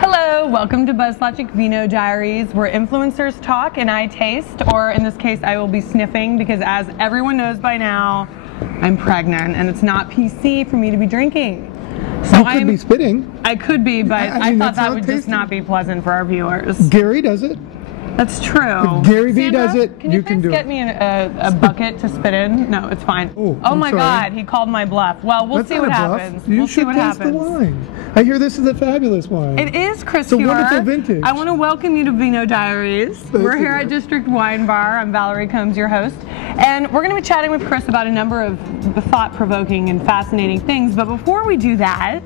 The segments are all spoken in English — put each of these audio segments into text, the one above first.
Hello, welcome to BuzzLogic Vino Diaries, where influencers talk and I taste, or in this case, I will be sniffing, because as everyone knows by now, I'm pregnant and it's not PC for me to be drinking. So you could be spitting. I could be, but I thought that would just not be pleasant for our viewers. Gary does it. That's true. If Gary V does it, you can do it. Get me a bucket to spit in? No, it's fine. Oh my God, he called my bluff. Well, we'll see what happens. We'll see what happens. The wine. I hear this is a fabulous wine. It is, ChrisHeuer. It's a wonderful vintage. I want to welcome you to Vino Diaries. We're here at District Wine Bar. I'm Valerie Combs, your host. And we're going to be chatting with Chris about a number of thought-provoking and fascinating things. But before we do that,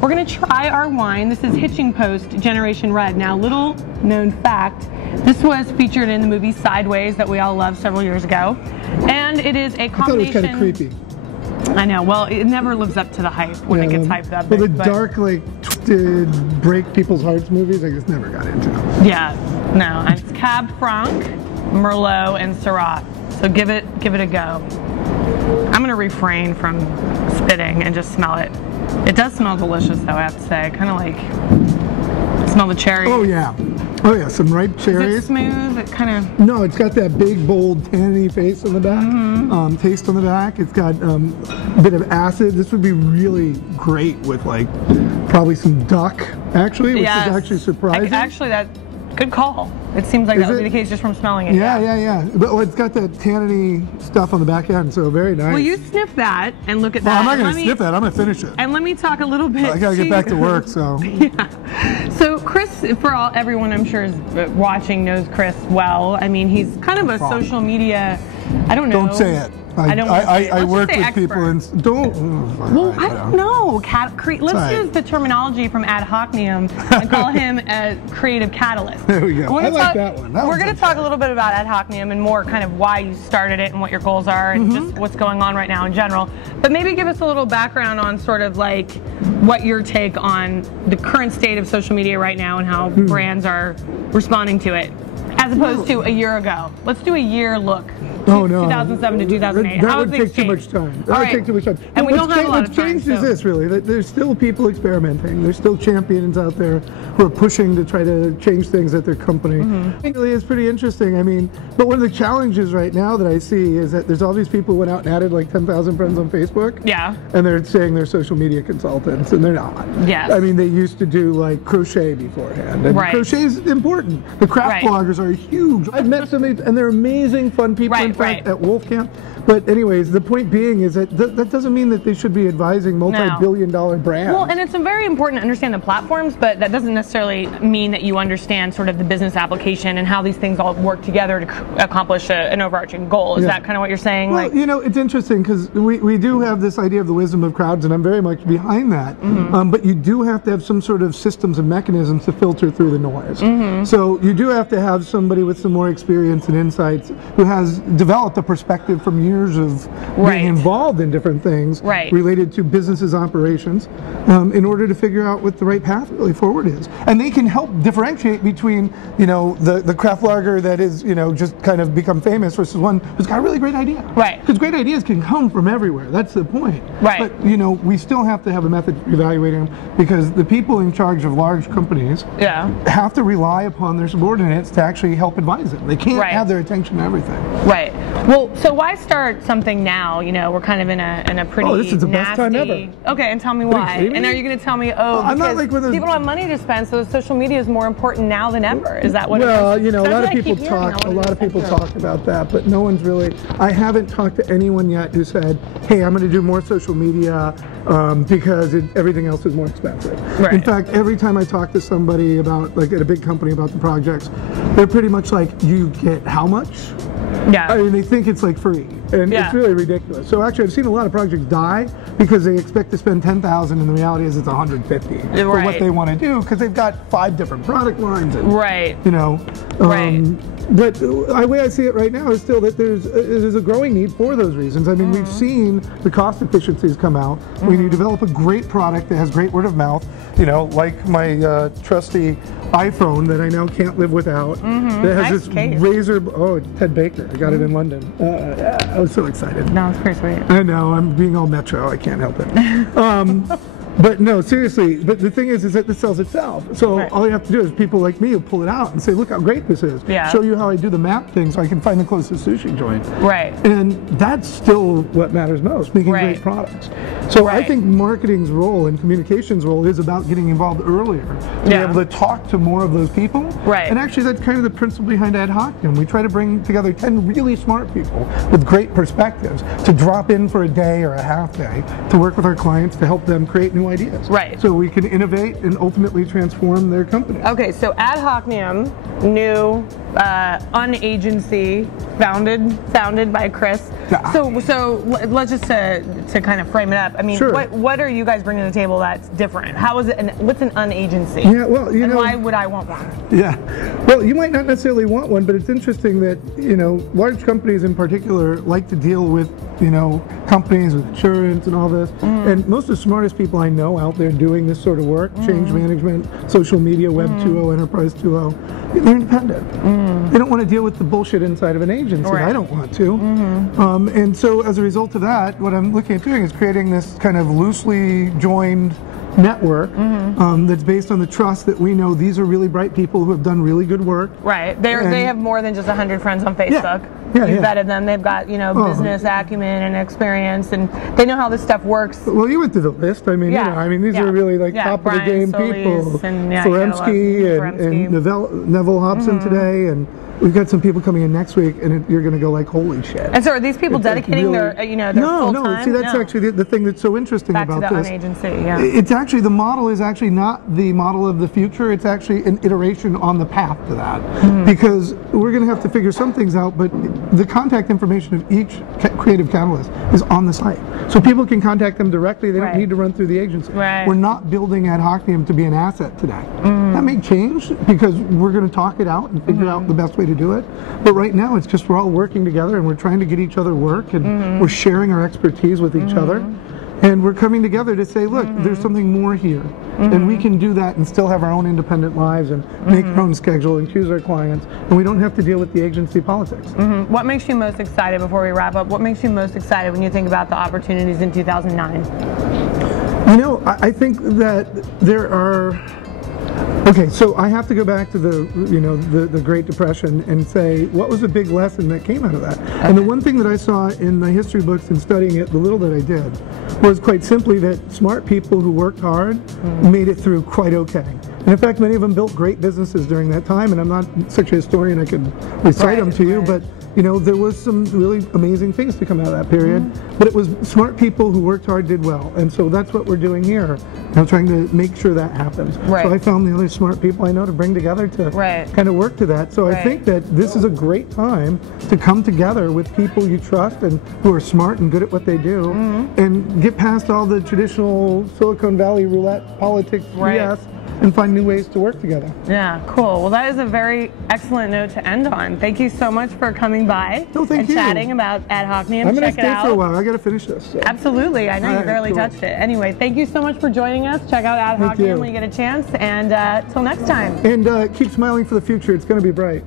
we're going to try our wine. This is Hitching Post Generation Red. Now, little known fact, this was featured in the movie Sideways that we all loved several years ago. And it is a combination... I thought it was kind of creepy. I know. Well, it never lives up to the hype when it gets hyped up. Well, the dark, like, twisted, break people's hearts movies, I just never got into. Yeah. No. It's Cab Franc, Merlot, and Syrah. So give it a go. I'm going to refrain from spitting and just smell it. It does smell delicious, though, I have to say. Kind of like, smell the cherries. Oh, yeah. Oh, yeah, some ripe cherries. Is it smooth? It kind of... No, it's got that big, bold, tanniny face on the back, taste on the back. It's got a bit of acid. This would be really great with, like, probably some duck, actually, which is actually surprising. Actually, that... Good call. It seems like that would be the case just from smelling it. Yeah. But it's got that tanniny stuff on the back end, so very nice. Well, you sniff that and look at that. Well, I'm not going to sniff that. I'm going to finish it. And let me talk a little bit. I got to get back to work, so. Yeah. So Chris, for everyone I'm sure is watching knows Chris well. I mean, he's kind of a social media, I don't know. Don't say it. I work with people and don't. Well, I don't know. Let's use the terminology from ad hocnium and call him a creative catalyst. There we go. I like that one. We're going to talk a little bit about ad hocnium and more kind of why you started it and what your goals are and just what's going on right now in general. But maybe give us a little background on sort of like what your take on the current state of social media right now and how brands are responding to it, as opposed to a year ago. Let's do a year look. Oh, no. 2007 to 2008. That would take too much time. That would take too much time. And we don't have a lot of time. What's changed is this, really. There's still people experimenting. There's still champions out there who are pushing to try to change things at their company. I think it's pretty interesting. I mean, but one of the challenges right now that I see is that there's all these people who went out and added like 10,000 friends on Facebook. Yeah. And they're saying they're social media consultants, and they're not. Yes. I mean, they used to do like crochet beforehand. And crochet is important. The craft bloggers are huge. I've met some of these, and they're amazing, fun people. In fact, at Wolf Camp. But anyways, the point being is that that doesn't mean that they should be advising multi-billion-dollar brands. Well, and it's very important to understand the platforms, but that doesn't necessarily mean that you understand sort of the business application and how these things all work together to accomplish an overarching goal. Is that kind of what you're saying? Well, like, you know, it's interesting because we do have this idea of the wisdom of crowds, and I'm very much behind that. But you do have to have some sort of systems and mechanisms to filter through the noise. So you do have to have somebody with some more experience and insights who has developed a perspective from years of being involved in different things related to businesses' operations in order to figure out what the right path really forward is. And they can help differentiate between, you know, the craft lager that is, you know, just kind of become famous versus one who's got a really great idea. Because great ideas can come from everywhere. That's the point. But, you know, we still have to have a method for evaluating them because the people in charge of large companies have to rely upon their subordinates to actually help advise them. They can't have their attention to everything. Well, so why start something now? You know, we're kind of in a pretty this is the best time ever. Okay, and tell me why. And are you going to tell me, I'm not like people don't have money to spend, so social media is more important now than ever? Is that what it is? Well, you know, a lot of people talk about that, but no one's really. I haven't talked to anyone yet who said, "Hey, I'm going to do more social media because everything else is more expensive." In fact, every time I talk to somebody about, like, at a big company about the projects, they're pretty much like, "You get how much?" I mean, they think it's like free, and it's really ridiculous. So actually, I've seen a lot of projects die because they expect to spend $10,000, and the reality is it's $150 for what they want to do because they've got 5 different product lines. And, you know, but the way I see it right now is still that there's a growing need for those reasons. I mean, we've seen the cost efficiencies come out when you develop a great product that has great word of mouth, you know, like my trusty iPhone that I now can't live without. That has Nice this case. razor. Oh, it's Ted Baker. I got it in London. I was so excited. No, it's pretty sweet. I know, I'm being all metro. I can't help it. But no, seriously. But the thing is that this sells itself. So Right. all you have to do is people like me will pull it out and say, look how great this is. Yeah. Show you how I do the map thing so I can find the closest sushi joint. Right. And that's still what matters most, making Right. great products. So I Right. think marketing's role and communications role is about getting involved earlier. To be Yeah. able to talk to more of those people. Right. And actually that's kind of the principle behind Ad Hoc. And we try to bring together 10 really smart people with great perspectives to drop in for a day or a half day to work with our clients to help them create new ideas. Right. So we can innovate and ultimately transform their company. Okay, so Ad Hocnium, new unagency, founded by Chris. Yeah. So let's just to kind of frame it up. I mean, Sure. what are you guys bringing to the table that's different? How is it? What's an unagency? Yeah, well, you and know, why would I want one? Yeah. Well, you might not necessarily want one, but it's interesting that, you know, large companies in particular like to deal with, you know, companies with insurance and all this. And most of the smartest people I know out there doing this sort of work, change management, social media, Web 2.0, Enterprise 2.0, they're independent. They don't want to deal with the bullshit inside of an agency. Right. I don't want to. And so as a result of that, what I'm looking at doing is creating this kind of loosely joined network that's based on the trust that we know these are really bright people who have done really good work. Right. They have more than just 100 friends on Facebook. Yeah, You've yeah. vetted them. They've got, you know, business acumen and experience, and they know how this stuff works. Well, you went through the list. I mean, Yeah. you know, I mean, these Yeah. are really like Yeah, top Brian of the game Solis people. and, yeah, you got a lot of- Feremsky and Neville Hobson today, and we've got some people coming in next week, and you're going to go like, holy shit. And so, are these people It's like dedicating really- their, you know, their full time? No. See, that's actually the thing that's so interesting back to about the this. unagency. Yeah. It's actually, the model is actually not the model of the future. It's actually an iteration on the path to that. Because we're going to have to figure some things out, but the contact information of each creative catalyst is on the site. So people can contact them directly. They Right. don't need to run through the agency. Right. We're not building Ad Hocnium to be an asset today. That may change because we're going to talk it out and figure out the best way to do it. But right now, it's just we're all working together and we're trying to get each other work, and we're sharing our expertise with each other. And we're coming together to say, look, there's something more here. And we can do that and still have our own independent lives and make our own schedule and choose our clients. And we don't have to deal with the agency politics. What makes you most excited, before we wrap up, what makes you most excited when you think about the opportunities in 2009? You know, I think that there are. Okay, so I have to go back to the Great Depression and say, what was the big lesson that came out of that? And the one thing that I saw in the history books and studying it, the little that I did, was quite simply that smart people who worked hard made it through quite okay. And in fact, many of them built great businesses during that time, and I'm not such a historian I could recite them to you, but you know, there was some really amazing things to come out of that period. But it was smart people who worked hard, did well. And so that's what we're doing here. I'm trying to make sure that happens. Right. So I found the other smart people I know to bring together to kind of work to that. So I think that this is a great time to come together with people you trust and who are smart and good at what they do, and get past all the traditional Silicon Valley roulette politics BS and find new ways to work together. Yeah, cool. Well, that is a very excellent note to end on. Thank you so much for coming by and chatting about Ad Hocnium. I'm going to Check it stay out. for a while. I got to finish this. So. Absolutely. I know you barely touched it. Anyway, thank you so much for joining us. Check out Ad Hocnium when you get a chance. And till next time. And keep smiling for the future. It's going to be bright.